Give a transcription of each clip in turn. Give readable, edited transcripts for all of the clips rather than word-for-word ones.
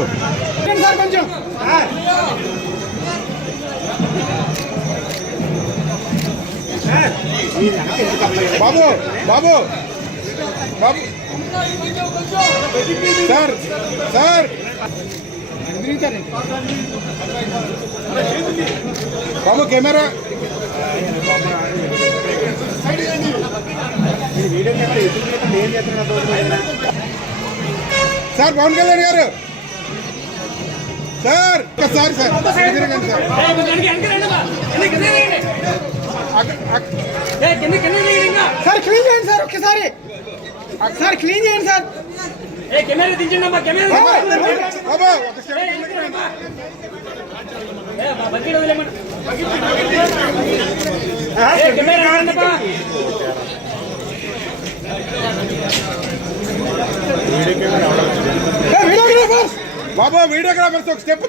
గారు బాబు బాబు బాబు sir sir బాబు camera sir Pawan Kalyan గారు sir sir sir sir clean చేయండి సార్ ఒక్కసారి సార్ క్లీన్ చేయండి సార్ కెమెరా దించండి అమ్మా కెమెరా బాబు వీడియోగ్రాఫర్స్ ఒక స్టెప్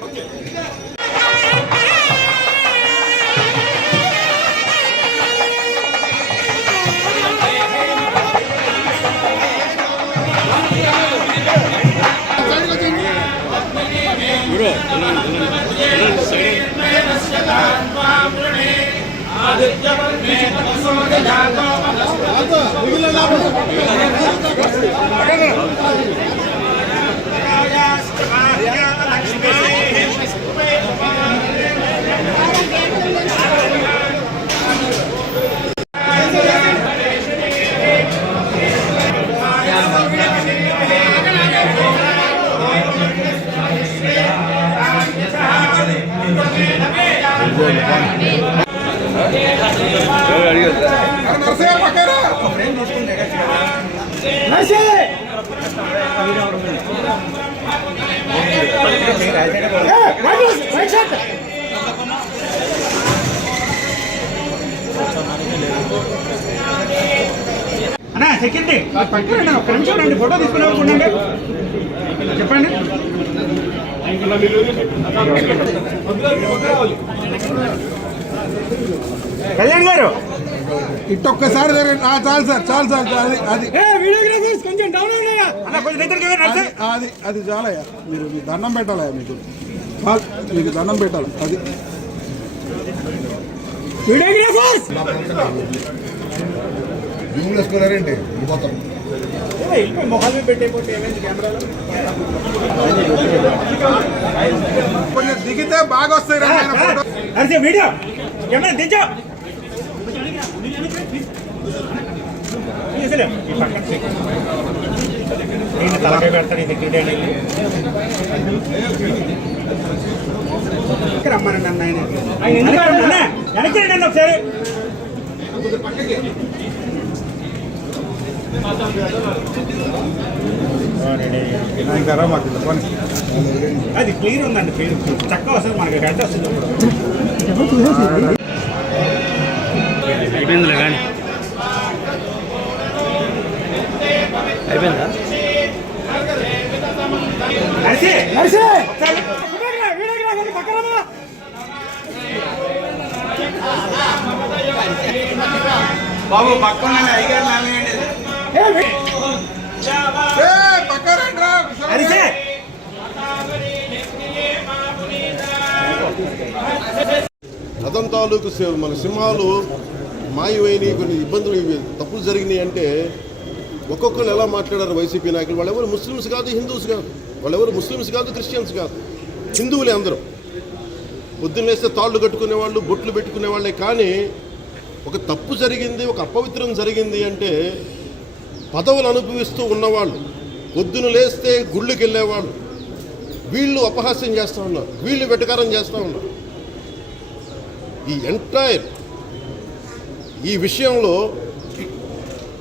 అన్నా సెక్యూరిటీ పక్కన ఒక్క నిమిషం రండి ఫోటో తీసుకునే చెప్పండి కళ్యాణ్ గారు ఇట్టొక్కసారి చాలు సార్ చాలు సార్ అది వీడియోగ్రాఫర్స్ కొంచెం డౌన్ అయ్యా అది అది చాలయ్యా మీరు మీ దండం పెట్టాలయ్యా మీకు దండం పెట్టాలి అది వీడియోగ్రాఫర్స్ వేసుకున్నారండి మొత్తం మొహాలు పెట్టేపోతే ఏమైంది కెమెరాలో కొంచెం దిగితే బాగా వస్తాయి అరే వీడియో కెమెరా దించా నేను తలకాయ పెడతాను దగ్గర రమ్మనండి అన్న ఆయన వెనక్కి రండి ఒకసారి అది క్లియర్ ఉందండి పేరు చక్కగా వస్తుంది మనకి గంట వస్తుంది అయిపోయిందిలే కానీ అయిపోయిందా బాబు పక్కన రథం తాలూకు మన సింహాలు మాయమైనవి కొన్ని ఇబ్బందులు తప్పులు జరిగినాయి అంటే ఒక్కొక్కరు ఎలా మాట్లాడారు వైసీపీ నాయకులు వాళ్ళెవరు ముస్లిమ్స్ కాదు హిందూస్ కాదు వాళ్ళెవరు ముస్లిమ్స్ కాదు క్రిస్టియన్స్ కాదు హిందువులే అందరూ పొద్దున్నేస్తే తాళ్ళు కట్టుకునే వాళ్ళు బొట్లు పెట్టుకునే వాళ్ళే కానీ ఒక తప్పు జరిగింది ఒక అపవిత్రం జరిగింది అంటే పదవులు అనుభవిస్తూ ఉన్నవాళ్ళు పొద్దున లేస్తే గుళ్ళకి వెళ్ళేవాళ్ళు వీళ్ళు అపహాస్యం చేస్తూ ఉన్నారు వీళ్ళు వెటకారం చేస్తూ ఉన్నారు ఈ ఎంటైర్ ఈ విషయంలో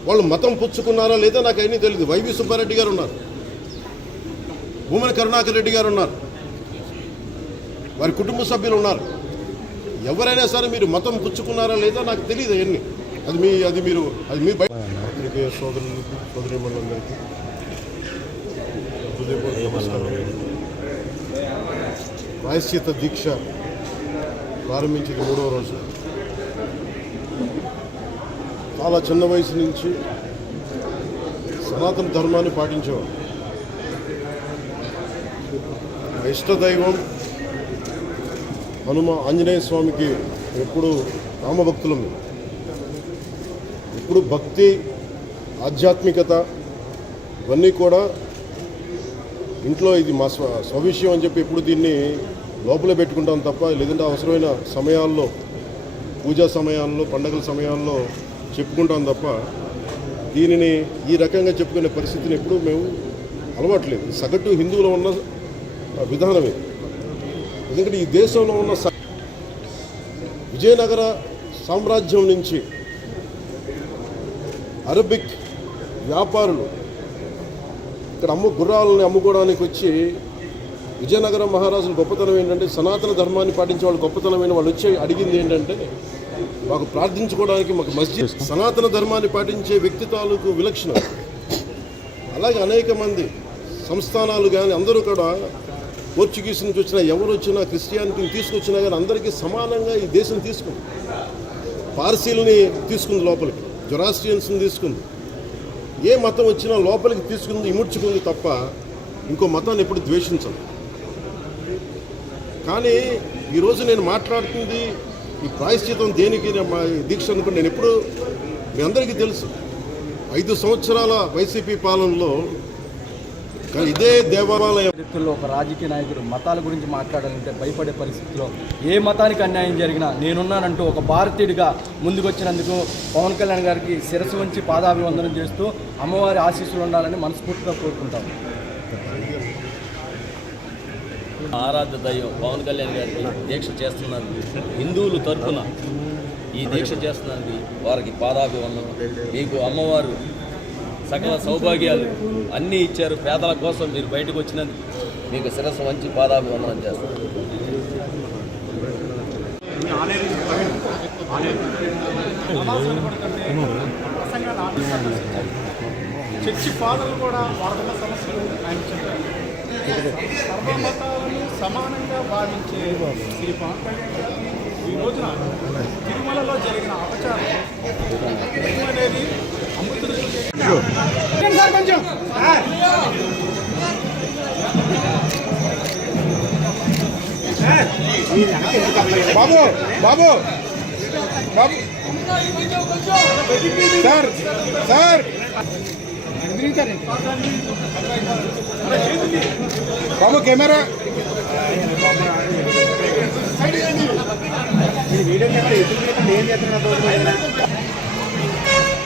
వాళ్ళు మతం పుచ్చుకున్నారా లేదా నాకు అయినా తెలియదు వైవి సుబ్బారెడ్డి గారు ఉన్నారు భూమన కరుణాకర్ రెడ్డి గారు ఉన్నారు వారి కుటుంబ సభ్యులు ఉన్నారు ఎవరైనా సరే మీరు మతం పుచ్చుకున్నారా లేదా నాకు తెలియదు అవన్నీ అది మీ పత్రికేయ సోదరులకు సోదరీమణులందరికీ ప్రాయశ్చిత్త దీక్ష ప్రారంభించింది 3వ రోజు చాలా చిన్న వయసు నుంచి సనాతన ధర్మాన్ని పాటించేవారు ఇష్టదైవం హనుమ ఆంజనేయ స్వామికి ఎప్పుడు రామభక్తులం. ఇప్పుడు భక్తి, ఆధ్యాత్మికత ఇవన్నీ కూడా ఇంట్లో ఇది మా స్వవిషయం అని చెప్పి ఎప్పుడు దీన్ని లోపలే పెట్టుకుంటాం తప్ప, లేదంటే అవసరమైన సమయాల్లో, పూజా సమయాల్లో, పండగల సమయాల్లో చెప్పుకుంటాం తప్ప దీనిని ఈ రకంగా చెప్పుకునే పరిస్థితిని ఎప్పుడూ మేము అలవాట్లేదు. సగటు హిందువులో ఉన్న విధానమే. ఎందుకంటే ఈ దేశంలో ఉన్న విజయనగర సామ్రాజ్యం నుంచి అరబిక్ వ్యాపారులు ఇక్కడ గుర్రాలని అమ్ముకోవడానికి వచ్చి విజయనగరం మహారాజుల గొప్పతనం ఏంటంటే, సనాతన ధర్మాన్ని పాటించే వాళ్ళు గొప్పతనమైన వాళ్ళు వచ్చి అడిగింది ఏంటంటే, మాకు ప్రార్థించుకోవడానికి మాకు మస్జిద్, సనాతన ధర్మాన్ని పాటించే వ్యక్తి తాలూకు విలక్షణం. అలాగే అనేక మంది సంస్థానాలు కానీ అందరూ కూడా పోర్చుగీస్ నుంచి వచ్చినా, ఎవరు వచ్చినా, క్రిస్టియానిటీని తీసుకొచ్చినా కానీ అందరికీ సమానంగా ఈ దేశం తీసుకుంది. పార్సీలని తీసుకుంది లోపలికి, జొరాస్ట్రియన్స్ని తీసుకుంది, ఏ మతం వచ్చినా లోపలికి తీసుకుంది, ఇముడ్చుకుంది తప్ప ఇంకో మతాన్ని ఎప్పుడు ద్వేషించదు. కానీ ఈరోజు నేను మాట్లాడుతుంది ఈ ప్రాయశ్చితం దేనికి మా దీక్ష అనుకుని నేను ఎప్పుడు మీ అందరికీ తెలుసు. 5 సంవత్సరాల వైసీపీ పాలనలో ఇదే దేవాలయం వ్యక్తుల్లో ఒక రాజకీయ నాయకుడు మతాల గురించి మాట్లాడాలంటే భయపడే పరిస్థితిలో ఏ మతానికి అన్యాయం జరిగినా నేనున్నానంటూ ఒక భారతీయుడిగా ముందుకొచ్చినందుకు పవన్ కళ్యాణ్ గారికి శిరస్సు వంచి పాదాభివందనం చేస్తూ అమ్మవారి ఆశీస్సులు ఉండాలని మనస్ఫూర్తిగా కోరుకుంటాం. ఆరాధ్య దైవం పవన్ కళ్యాణ్ గారికి దీక్ష చేస్తున్నందుకు, హిందువులు తరఫున ఈ దీక్ష చేస్తున్నందుకు వారికి పాదాభివందనం. మీకు అమ్మవారు సకల సౌభాగ్యాలు అన్నీ ఇచ్చారు. పేదల కోసం మీరు బయటకు వచ్చినందుకు మీకు శిరస్సు వంచి పాదాభివందనం చేస్తారు. చర్చి ఫాదర్లు కూడా వాళ్ళకున్న సమస్యలు ఆయన చెప్పారు. సర్వమతాలను సమానంగా భావించే శ్రీ పవన్ కళ్యాణ్ గారు ఈ రోజున తిరుమలలో జరిగిన అపచారం అనేది అమృతుడు కొంచెం బాబు బాబు బాబు సార్ సార్ బాబు కెమెరా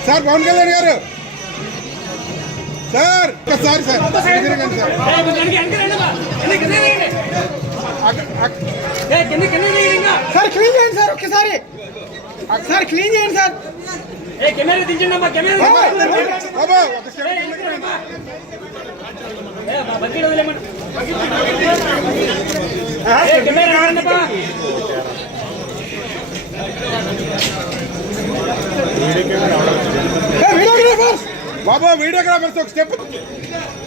సార్ పవన్ కళ్యాణ్ గారు sir sir sir sir clean చేయండి సార్, ఒక్కసారి సార్ క్లీన్ చేయండి సార్. కెమెరా దించండి అమ్మా, కెమెరా బాబా బాబా వీడియోగ్రాఫర్స్ ఒక స్టెప్